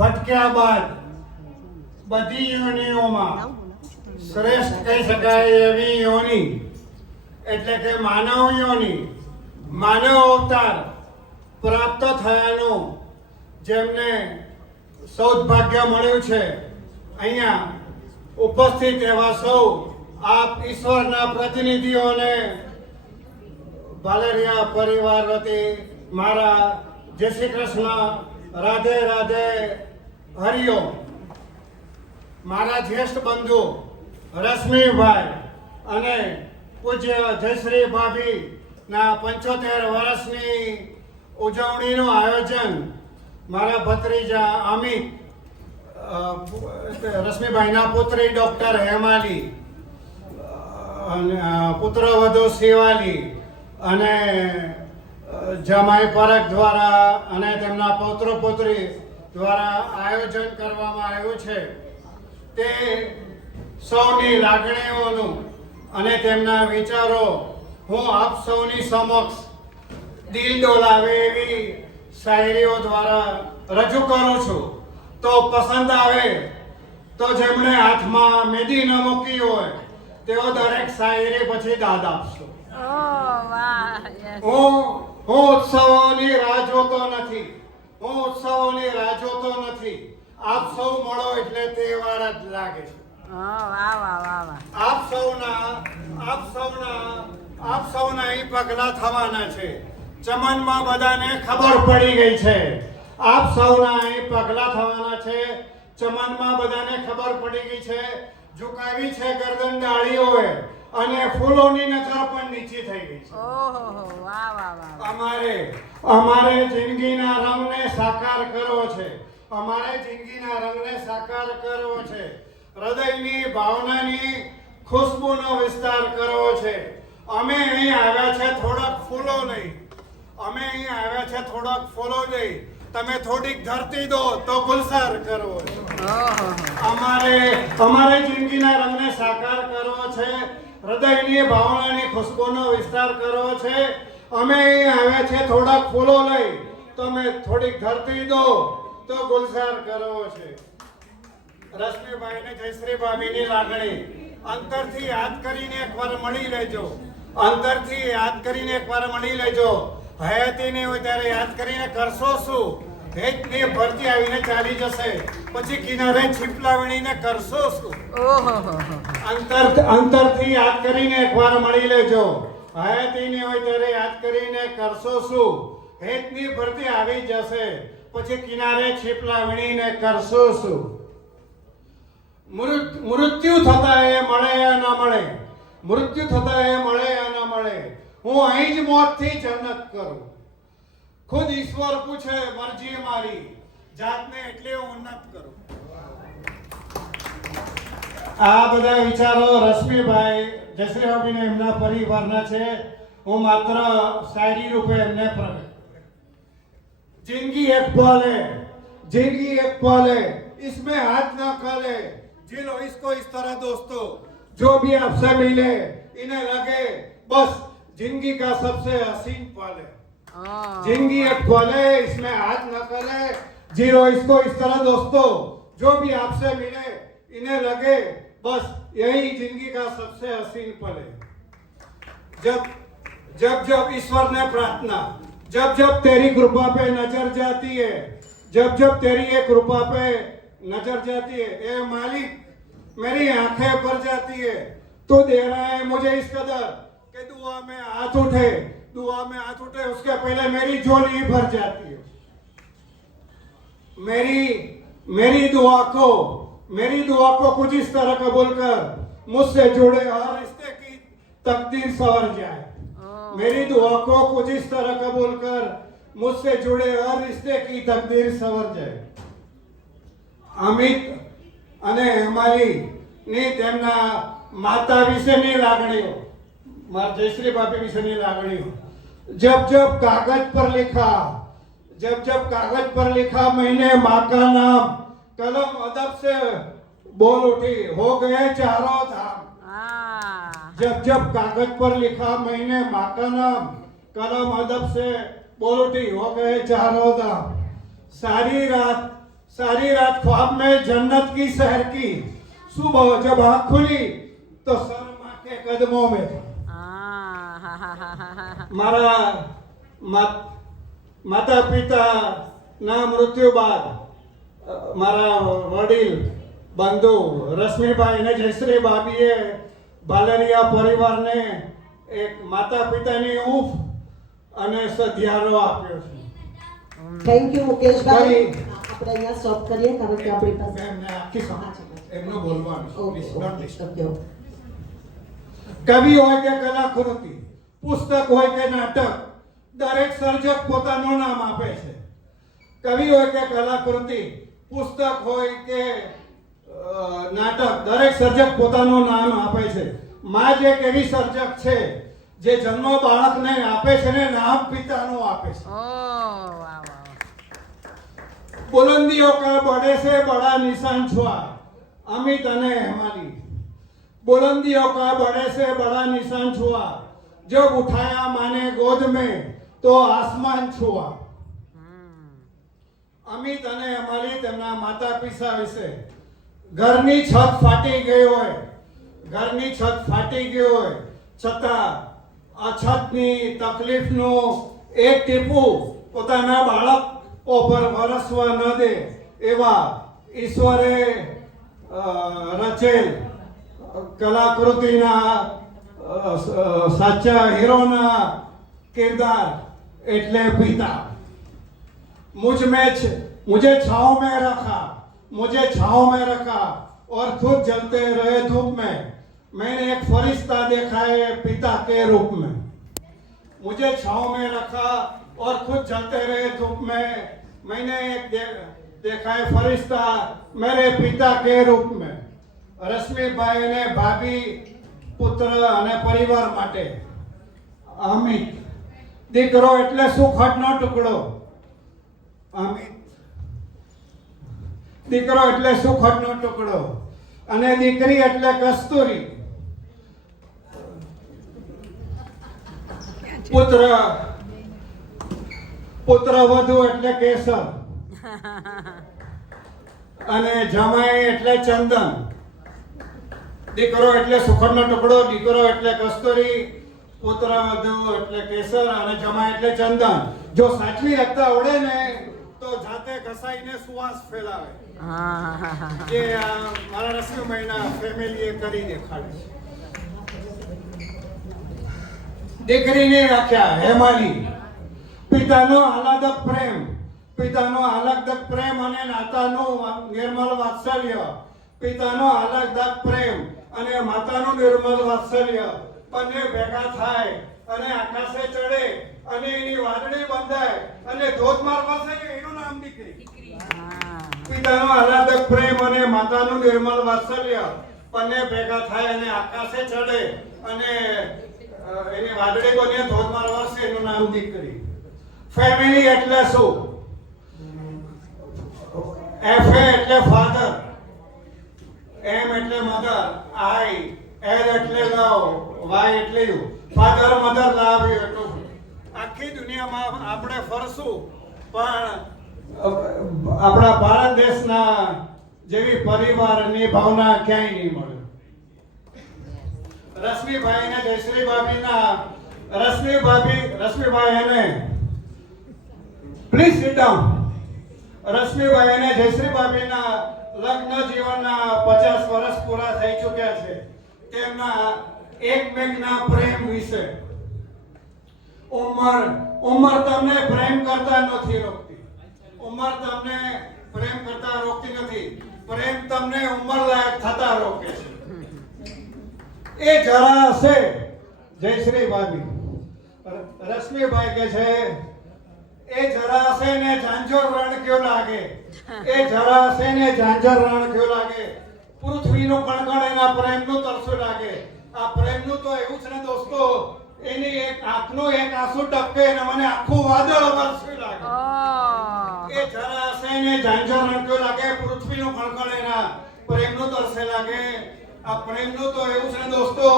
ભટક્યા બાદ બધી યોનિઓમાં શ્રેષ્ઠ કહી શકાય એવી યોનિ એટલે કે માનવ યોનિ, માનવ અવતાર પ્રાપ્ત થયાનું જેમને સૌભાગ્ય મળ્યું છે, અહીંયા ઉપસ્થિત એવા સૌ આપ ઈશ્વરના પ્રતિનિધિઓને ભાલેરિયા પરિવાર વતી મારા જય શ્રી કૃષ્ણ, રાધે રાધે, હરિઓમ. મારા જ્યેષ્ઠ બંધુ રશ્મિભાઈ અને પૂજ્ય જયશ્રી ભાભીના 75 વર્ષની ઉજવણીનું આયોજન મારા ભત્રીજા અમિત, રશ્મિભાઈના પુત્રી ડોક્ટર હેમાલી અને પુત્રવધુ શિવાલી અને જમાઈ પરખ દ્વારા અને તેમના પૌત્ર પુત્રી દ્વારા આયોજન કરવામાં આવ્યું છે. તે સૌની લાગણીઓનું અને તેમના વિચારો હું આપ સૌની સમક્ષ દિલ ડોલાવે એવી શાયરીઓ દ્વારા રજૂ કરું છું. તો પસંદ આવે તો જેમણે હાથમાં મહેંદી ન મૂકી હોય તેઓ દરેક શાયરી પછી દાદ આપશો. હું ઉત્સવોની રાહ જોતો નથી, હું ઉત્સવોની રાહ જોતો નથી. આપ સૌ મળો એટલે તહેવાર જ લાગે છે. આપ સૌના અહીં પગલા થવાના છે. ચમનમાં બધાને ખબર પડી ગઈ છે. આપ સૌના અહીં પગલા થવાના છે. ચમનમાં બધાને ખબર પડી ગઈ છે. ઝુકાવી છે ગરદન ડાળીઓએ અને ફૂલોની નજર પણ નીચી થઈ ગઈ છે. અમારે જિંદગીના રંગને સાકાર કરવો છે. અમારે જિંદગીના રંગને સાકાર કરવો છે. હૃદયની ભાવનાની ખુશ્બુનો વિસ્તાર કરવો છે. અમે અહીં આવ્યા છે થોડાક ફૂલો નહીં. અમે અહીં આવ્યા છે થોડાક ફૂલો નહીં. તમે થોડીક ધરતી દો તો ગુલસાર કરવો છે. અમારે જિંદગીના રંગને સાકાર કરવો છે. હૃદયની ભાવનાની ખુશ્બુનો વિસ્તાર કરવો છે. અમે અહીં આવ્યા છે થોડાક ફૂલો લઈ. તમે થોડીક ધરતી દો તો ગુલસાર કરવો છે. રશ્મિભાઈ ને જયશ્રી ભાભીની લાગણી અંતરથી યાદ કરીને એકવાર મળી લેજો. અંતરથી યાદ કરીને એકવાર મળી લેજો. હયાતી નહીં હોય ત્યારે યાદ કરીને કરશો શું? હેતની ભરતી આવીને ચાલી જશે, પછી કિનારે છીપલા વીણીને કરશો શું? અંતરથી યાદ કરીને એકવાર મળી લેજો. હયાતી નહીં હોય ત્યારે યાદ કરીને કરશો શું? હેતની ભરતી આવી જશે, પછી કિનારે છીપલા વીણીને કરશો શું? મૃત્યુ થતા એ મળે યા ન મળે, મૃત્યુ થતા એ મળે યા ન મળે, હું અહીં જ મોતથી જન્નત કરું. ખુદ ઈશ્વર પૂછે મરજી મારી, જાતને એટલે ઉન્નત કરું. આ બધા વિચારો રશ્મિભાઈ, જયશ્રી ભાભીને એમના પરિવારના છે. હું માત્ર શાયરી રૂપે એમને પ્રગટ. जिंदगी एक पल है, जिंदगी एक पल है, इसमें हाथ न खले. जी लो इसको इस तरह दोस्तों, जो भी आपसे मिले इन्हें लगे बस जिंदगी का सबसे हसीन पल है. जिंदगी एक पल है, इसमें हाथ न खले. जी लो इसको इस तरह दोस्तों, जो भी आपसे मिले इन्हें लगे बस यही जिंदगी का सबसे हसीन पल है. जब ईश्वर ने प्रार्थना, जब तेरी कृपा पे नजर जाती है, जब तेरी ये कृपा पे नजर जाती है, ए मालिक मेरी आंखें भर जाती है. तो दे रहा है मुझे इस कदर कि दुआ में हाथ उठे, उसके पहले मेरी झोली भर जाती है. मेरी दुआ को कुछ इस तरह कबूल कर, मुझसे जुड़े हर रिश्ते की तकदीर संवर जाए. मेरी दुआ को कुछ इस तरह कबूल कर, मुझसे जुड़े हर रिश्ते की तकदीर संवर जाए. અમિત અને હેમાલી ની તેમના માતા વિશેની લાગણીઓ, મારા જયશ્રી ભાભી વિશેની લાગણીઓ. जब कागज पर लिखा मैंने माँ का नाम, कलम अदब से बोल उठी हो गए चारों धाम. जब कागज पर लिखा मैंने माँ का नाम, कलम अदब से बोल उठी हो गए चारों धाम. सारी रात ख्वाब में जन्नत की शहर की, सुबह जब आँख खुली तो सर माँ के कदमों में था। मारा माता પિતા ના મૃત્યુ બાદ મારા વડીલ બંધુ રશ્મિભાઈ અને જયશ્રી ભાભીએ ભાલરિયા પરિવારને એક માતા પિતાની ઊંફ અને સધિયારો આપ્યો છે. થેન્ક યુ મુકેશભાઈ. આપણે અહીંયા સ્ટોપ કરીએ કારણ કે આપણી પાસે એમને આખી એમનું બોલવાનું પ્લીઝ નોટ ડિસ્ટર્બ. ઓકે. કવિ હોય કે કલાકૃતિ, પુસ્તક હોય કે નાટક, દરેક સર્જક પોતાનું નામ આપે છે. કવિ હોય કે કલાકૃતિ, પુસ્તક હોય કે નાટક, દરેક સર્જક પોતાનું નામ આપે છે. માં જ એક એવી સર્જક છે જે જન્મ બાળકને આપે છે ને નામ પિતાનું આપે છે. बुलंदियों का बड़े से बड़ा निशान छुआ, अमित अने हेमाली. बुलंदियों का बड़े से बड़ा निशान छुआ, जब उठाया माने गोद में तो आसमान छुआ. અમિત અને હેમાલી તેમના માતા પિતા વિશે. ઘરની છત ફાટી ગઈ હોય, ઘરની છત ફાટી ગઈ હોય છતાં આ છતની તકલીફનું એક ટીપું પોતાના બાળક ઉપર વરસવા ન દે એવા ઈશ્વરે રચેલ કલાકૃતિના સાચા હીરોના કિરદાર એટલે પિતા. मुझे छाँव में रखा, मुझे छाँव में रखा और खुद जलते रहे धूप में. मैंने एक फरिश्ता देखा है पिता के रूप में. मुझे छाँव में रखा और खुद जलते रहे धूप में. मैंने एक देखा है फरिश्ता मेरे पिता के रूप में. રશ્મિભાઈ અને ભાભી, પુત્ર અને પરિવાર માટે. અમિત. દીકરો એટલે સુખટનો ટુકડો. અમિત. દીકરો એટલે સુખટનો ટુકડો અને દીકરી એટલે કસ્તુરી. પુત્ર વધુ એટલે કેસર અને જમાઈ એટલે ચંદન. દીકરો એટલે સુખટનો ટુકડો, દીકરો એટલે કસ્તુરી, પુત્ર વધુ એટલે કેસર અને જમાઈ એટલે ચંદન. જો સાચવી રાખતા આવડે ને તો જાતે ઘસાઈને સુવાસ ફેલાવે. જે મારા રશ્મિભાઈના ફેમિલીએ કરી દેખાડે છે. દીકરીની વ્યાખ્યા હેમાલી. પિતાનો આહલાદક પ્રેમ, પિતાનો આહલાદક પ્રેમ અને નાતાનું નિર્મળ વાત્સલ્ય, પિતાનો આહલાદક પ્રેમ અને માતાનું નિર્મળ વાત્સલ્ય બંને ભેગા થાય અને આકાશે ચડે અને એની વાદળી બંધાય અને ધોધમાર વરસે એનું નામ દીકરી. પિતાનો આહલાદક પ્રેમ અને માતાનું નિર્મળ વાત્સલ્ય બંને ભેગા થાય અને આકાશે ચડે અને એની વાદળી બને ધોધમાર વરસે એનું નામ દીકરી. ફેમિલી એટલે શું? એફ એટલે ફાધર, એમ એટલે મધર, આઈ, એલ એટલે લવ, વાય એટલે you. Father mother love you એટલું. આખી દુનિયામાં આપણે ફરશું પણ આપણા ભારત દેશના જેવી પરિવારની ભાવના ક્યાંય નહીં મળે. રશ્મિભાઈ અને જયશ્રી ભાભીના રશ્મિભાઈ અને પ્લીઝ સિટ ડાઉન. રશ્મિભાઈ અને જયશ્રી ભાભીના લગ્ન જીવનના 50 વર્ષ પૂરા થઈ ચૂક્યા છે. તેમના એકમેકના પ્રેમ વિશે. ઉંમર તમને પ્રેમ કરતા નથી રોકતી. ઉંમર તમને પ્રેમ કરતા રોકતી નથી. પ્રેમ તમને ઉંમર લાયક થતા રોકે છે. એ જરા હશે. જયશ્રી ભાભી. રશ્મિભાઈ કે છે એ જરા હશે ને ઝાંઝર રણ કયો લાગે, એ જરા હશે ને ઝાંઝર રણ કયો લાગે. પૃથ્વીનું કણકણ એના પ્રેમનું તરસું લાગે. આ પ્રેમનું તો એવું છે ને દોસ્તો, એની એક આંખનું એક આંસુ ટપકે ને મને આખું વાદળ વરસી લાગે. એ જરા હશે ને ઝાંઝર રણ કયો લાગે. પૃથ્વીનું કણકણ એના પ્રેમનું તરસે લાગે. આ પ્રેમનું તો એવું છે ને દોસ્તો,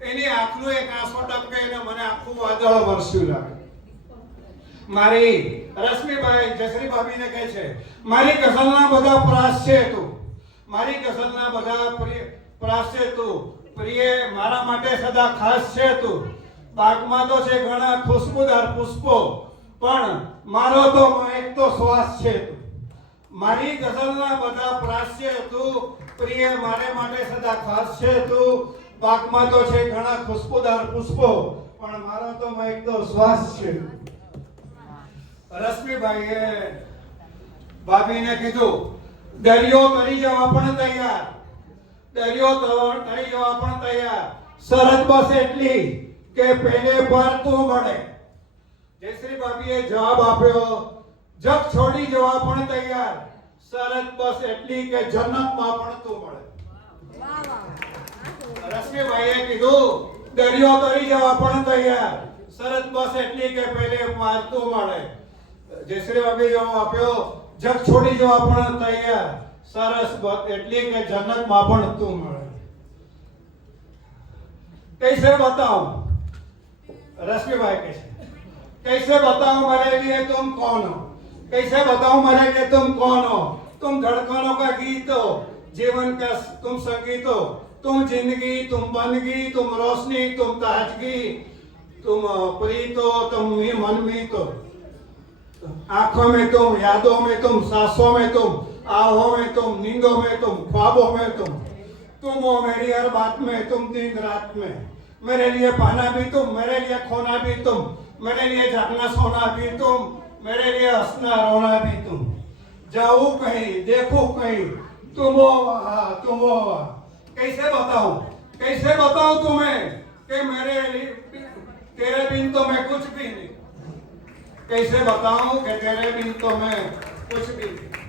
એની આંખનું એક આંસુ ટપકે ને મને આખું વાદળ વરસી લાગે. મારી રશ્મિભાઈ જસરી ભાભીને કહે છે, મારી ગઝલના બધા પ્રાસ છે તું, મારી ગઝલના બધા પ્રાસ છે તું, પ્રિય મારા માટે સદા ખાસ છે તું. બાગમાં તો છે ઘણા ખુશ્બુદાર પુષ્પો, પણ મારો તો એક તો શ્વાસ છે તું. મારી ગઝલના બધા પ્રાસ છે તું, પ્રિય મારે માટે સદા ખાસ છે તું. બાગમાં તો છે ઘણા ખુશ્બુદાર પુષ્પો, પણ મારો તો એક તો શ્વાસ છે. રશ્મિભાઈએ ભાભીને કીધું, દરિયો તરી જવા પણ તૈયાર, દરિયો તરી જવા પણ તૈયાર, શરત બસ એટલી કે પેલે પર તું મળે. જયશ્રી ભાભીએ જવાબ આપ્યો, જગ છોડી જવા પણ તૈયાર, શરત બસ એટલી કે જન્નતમાં પણ તું મળે. રશ્મિભાઈએ કીધું, દરિયો તરી જવા પણ તૈયાર, શરત બસ એટલી કે પેલે પર તું મળે. જયશ્રી ભાભીએ જવાબ આપ્યો, જગ છોડી જવા પણ તૈયાર, સરસ બસ એટલી કે જન્નતમાં પણ તું મળે. कैसे बताऊं? रश्मिभाई कैसे बताऊं मेरे लिए तुम कौन हो, कैसे बताऊं मेरे लिए तुम कौन हो. तुम धड़कनों का गीत हो, जीवन का तुम संगीत हो, तुम जिंदगी, तुम बंदगी, तुम रोशनी, तुम ताजगी, तुम प्रीत हो, तुम मनमीत हो. आंखों में तुम, यादों में तुम, सांसों में तुम, आहों में तुम, नींदों में तुम, ख्वाबों में तुम हो मेरी हर बात में, तुम दिन रात में. मेरे लिए पाना भी तुम, मेरे लिए खोना भी तुम, मेरे लिए जागना सोना भी तुम, मेरे लिए हंसना रोना भी तुम. जाऊं कहीं, देखूं कहीं, तुम हो वहाँ, तुम हो वहाँ. कैसे बताऊं तुम्हें कि मेरे लिए तेरे बिन तो मैं कुछ भी नहीं. कैसे बताऊं कि तेरे बिन तो मैं कुछ भी नहीं.